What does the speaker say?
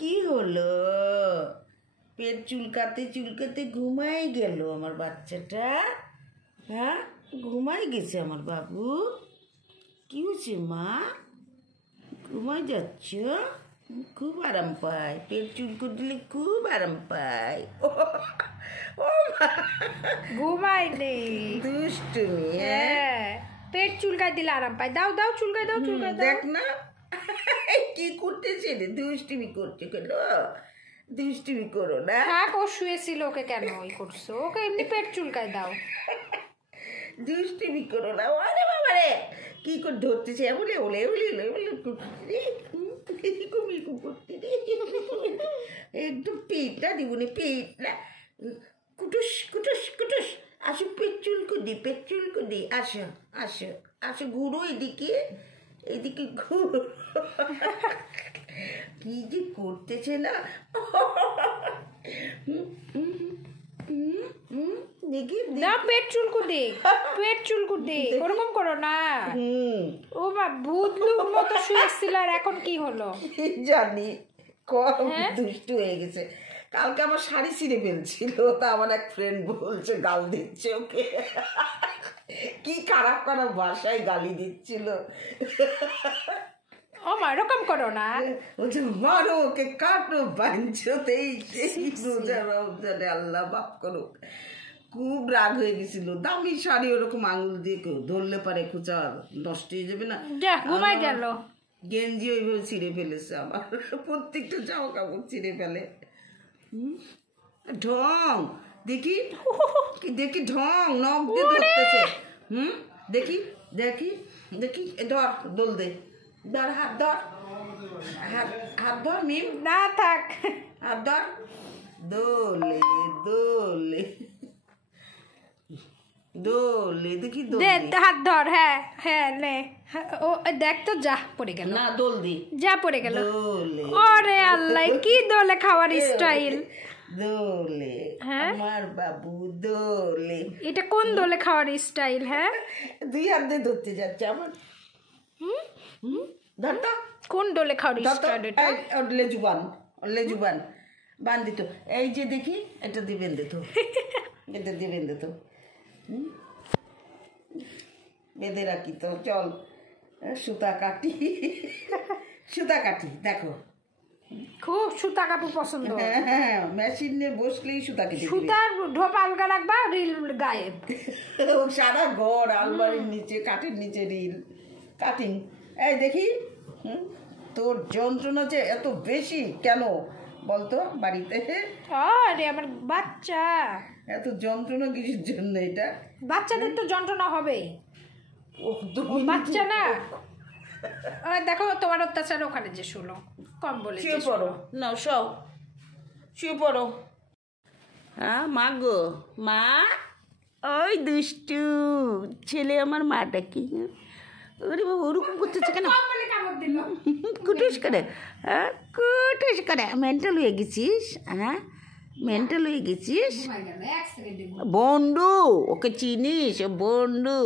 কি হলো? পেট চুলকাতে চুলকাতে ঘুমাই গেল আমার বাচ্চাটা। হ্যাঁ, ঘুমাই গেছে আমার বাবু। কি হচ্ছে মা? ঘুমাই যাচ্ছ? খুব আরাম পায়, পেট চুলকো দিলে খুব আরাম পায়। ও মা, ঘুমাইনি। দুষ্টুমি। হ্যাঁ, পেট চুলকাই দিলে আরাম পায়। দাও দাও, চুলকাই দাও, চুলকাই দাও। দেখ না কি করতেছে রে, দুষ্টুমি করছে কেন? দুষ্টুমি করো না। থাক, ও শুয়েছিল, ওকে কেন ওই করছো? ওকে এমনি পেট চুলকাই দাও। দুষ্টুমি করো না। আরে বাবা রে, কি করে ধরতেছে? বলে ওলে ওলে ওলে ওলে একদম পেটটা দিবনি, পেট না, কুটুস কুটুস কুটুস। আসো, পেট চুলকো দি, পেট চুলকো দি। আসো আসো আসো, ঘুরো এদিকে, এদিকে ঘুরো। কি যে করতেছে না। দেখি না, পেট চুলকু দে, পেট চুলকু দে, ওরকম করো না। ও মা, ভূতলুর মতো শুয়েছিল, আর এখন কি হলো? জানি, কম দুষ্টু হয়ে গেছে। কালকে আমার শাড়ি ছিঁড়ে ফেলছিল, তা আমার এক ফ্রেন্ড বলছে গাল দিচ্ছে ওকে। কি খারাপ খারাপ ভাষায় গালি দিচ্ছিল। ও মা, এরকম করো না। বলছে মারো ওকে, কাটো বাঞ্চতেই। রোজা রমজানে আল্লাহ মাফ করুক। খুব রাগ হয়ে গেছিল। দামি শাড়ি ওরকম আঙুল দিয়ে কেউ ধরলে পারে খোঁচা নষ্ট হয়ে যাবে না। ঘুমাই গেল। গেঞ্জি ওইভাবে ছিঁড়ে ফেলেছে আমার, প্রত্যেকটা জামা কাপড় ছিঁড়ে ফেলে। ঢং দেখি, দেখি ঢং, নখ দিয়ে ধরতেছে। দেখি দেখি দেখি, ধর, দোল দে, ধর, হাত ধর, হাত ধর মিম, না থাক, হাত ধর, দোলে দোলে দোলে, দেখি দোল দে, দে। হাত ধর। হ্যাঁ হ্যাঁ, নে। ও দেখ তো, যা পড়ে গেল। না, দোল দি, যা পড়ে গেল। দোলে ওরে আল্লাহ, কি দোলে খাওয়ার স্টাইল! দোলে, হ্যাঁ, আমার বাবু দোলে। এটা কোন দোলে খাওয়ার স্টাইল? হ্যাঁ, দুই হাত দিয়ে ধরতে যাচ্ছে আমার। ধরতো, কোন দোলে খাওয়ার স্টাইল এটা? লেজুবান, লেজুবান বান দিত। এই যে দেখি, এটা দিবেন দিত, এটা দিবেন দিত, বেঁধে রাখি তো। চল, সুতা কাটি, সুতা কাটি। দেখো, খুব সুতা কাপড় পছন্দ। হ্যাঁ, মেশিন নিয়ে বসলেই সুতা কেটে দিবে। সুতার ঢোপ আলগা রাখবা, রিল গায়েব। সারা ঘর, আলমারির নিচে, কাঠের নিচে রিল কাটিং। এই দেখি, তোর যন্ত্রণা যে এত বেশি কেন বলতো বাড়িতে? আরে আমার বাচ্চা, এত যন্ত্রণা কিসের জন্য? এটা বাচ্চাদের তো যন্ত্রণা হবেই, বাচ্চা না। দেখো, তোমার অত্যাচার ওখানে যে শুলো, কম বলে। শুয়ে পড়ো না, সব শুয়ে পড়ো। হ্যাঁ মা গো, মা, ওই দুষ্টু ছেলে আমার মাটা কি? ওরে বাবা, ওরকম করতেছে কেন? কুটুস করে, হ্যাঁ, কুটুস করে। মেন্টাল হয়ে গেছিস? হ্যাঁ, মেন্টাল হয়ে গেছিস? বন্ডু, ওকে চিনিস? ও বন্ডু।